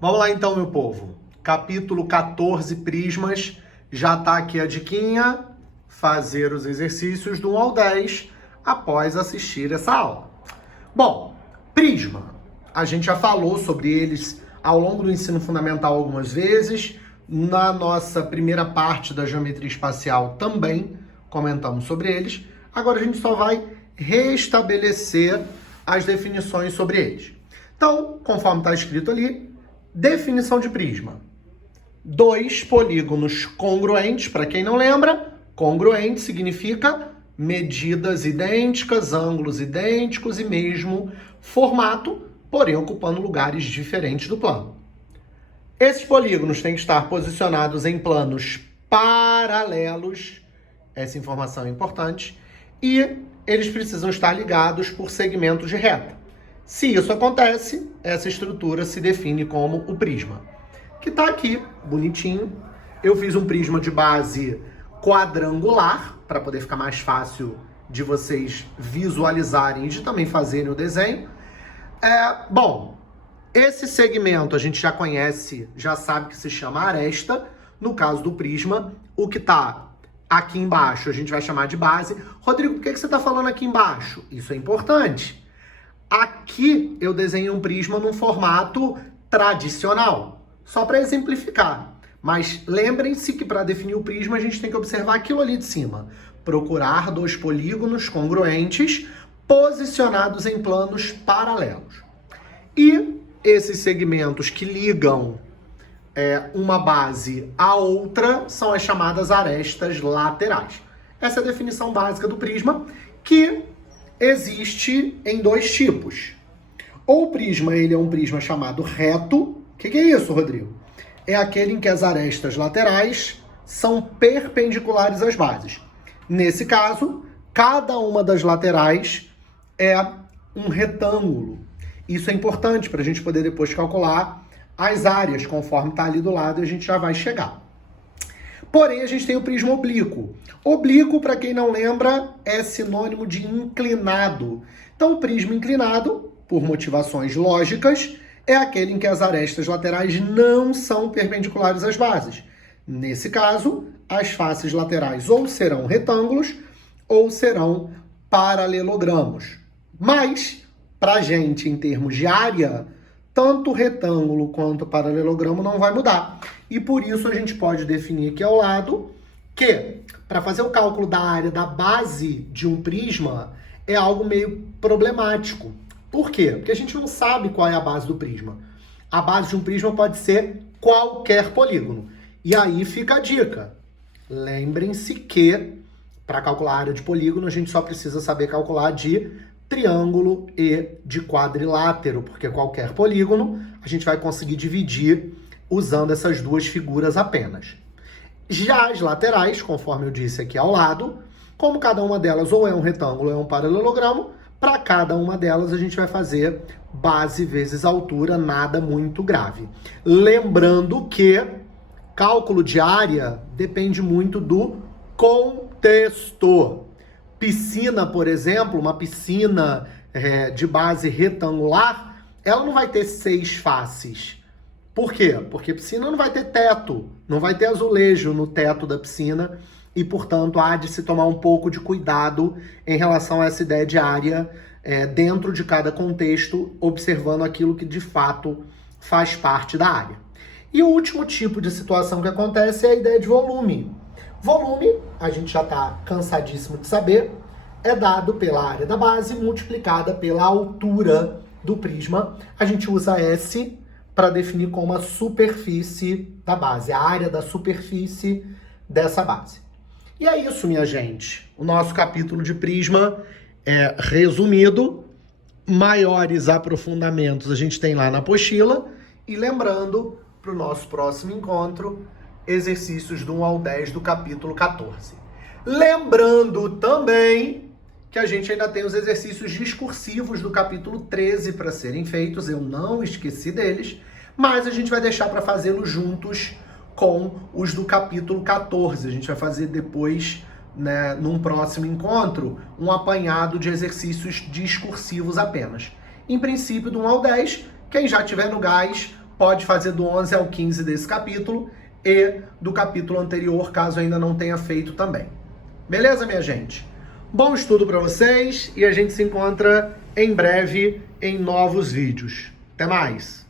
Vamos lá então, meu povo. Capítulo 14, prismas. Já tá aqui a diquinha. Fazer os exercícios do 1 ao 10 após assistir essa aula. Bom, prisma. A gente já falou sobre eles ao longo do ensino fundamental algumas vezes. Na nossa primeira parte da geometria espacial também comentamos sobre eles. Agora a gente só vai restabelecer as definições sobre eles. Então, conforme está escrito ali, definição de prisma. Dois polígonos congruentes, para quem não lembra, congruente significa medidas idênticas, ângulos idênticos e mesmo formato, porém ocupando lugares diferentes do plano. Esses polígonos têm que estar posicionados em planos paralelos, essa informação é importante, e eles precisam estar ligados por segmentos de reta. Se isso acontece, essa estrutura se define como o prisma, que está aqui, bonitinho. Eu fiz um prisma de base quadrangular, para poder ficar mais fácil de vocês visualizarem e de também fazerem o desenho. Bom, esse segmento a gente já conhece, já sabe que se chama aresta. No caso do prisma, o que está aqui embaixo a gente vai chamar de base. Rodrigo, por que você está falando aqui embaixo? Isso é importante. Aqui eu desenhei um prisma num formato tradicional, só para exemplificar. Mas lembrem-se que para definir o prisma a gente tem que observar aquilo ali de cima. Procurar dois polígonos congruentes posicionados em planos paralelos. E esses segmentos que ligam uma base à outra são as chamadas arestas laterais. Essa é a definição básica do prisma, que existe em dois tipos. Ou o prisma ele é um prisma chamado reto. O que é isso, Rodrigo? É aquele em que as arestas laterais são perpendiculares às bases. Nesse caso, cada uma das laterais é um retângulo. Isso é importante para a gente poder depois calcular as áreas, conforme está ali do lado, e a gente já vai chegar. Porém, a gente tem o prisma oblíquo. Oblíquo, para quem não lembra, é sinônimo de inclinado. Então, o prisma inclinado, por motivações lógicas, é aquele em que as arestas laterais não são perpendiculares às bases. Nesse caso, as faces laterais ou serão retângulos ou serão paralelogramos. Mas, para a gente, em termos de área, tanto retângulo quanto paralelogramo não vai mudar. E por isso a gente pode definir aqui ao lado que, para fazer o cálculo da área da base de um prisma, é algo meio problemático. Por quê? Porque a gente não sabe qual é a base do prisma. A base de um prisma pode ser qualquer polígono. E aí fica a dica. Lembrem-se que, para calcular a área de polígono, a gente só precisa saber calcular de triângulo e de quadrilátero, porque qualquer polígono a gente vai conseguir dividir usando essas duas figuras apenas. Já as laterais, conforme eu disse aqui ao lado, como cada uma delas ou é um retângulo ou é um paralelogramo, para cada uma delas a gente vai fazer base vezes altura, nada muito grave. Lembrando que cálculo de área depende muito do contexto. Piscina, por exemplo, uma piscina de base retangular, ela não vai ter 6 faces. Por quê? Porque piscina não vai ter teto, não vai ter azulejo no teto da piscina e, portanto, há de se tomar um pouco de cuidado em relação a essa ideia de área dentro de cada contexto, observando aquilo que, de fato, faz parte da área. E o último tipo de situação que acontece é a ideia de volume. Volume, a gente já está cansadíssimo de saber, é dado pela área da base multiplicada pela altura do prisma. A gente usa S para definir como a superfície da base, a área da superfície dessa base. E é isso, minha gente. O nosso capítulo de prisma é resumido. Maiores aprofundamentos a gente tem lá na apostila. E lembrando, para o nosso próximo encontro, exercícios do 1 ao 10 do capítulo 14. Lembrando também que a gente ainda tem os exercícios discursivos do capítulo 13 para serem feitos, eu não esqueci deles, mas a gente vai deixar para fazê-los juntos com os do capítulo 14. A gente vai fazer depois, né, num próximo encontro, um apanhado de exercícios discursivos apenas. Em princípio, do 1 ao 10, quem já tiver no gás, pode fazer do 11 ao 15 desse capítulo e do capítulo anterior, caso ainda não tenha feito também. Beleza, minha gente? Bom estudo para vocês e a gente se encontra em breve em novos vídeos. Até mais!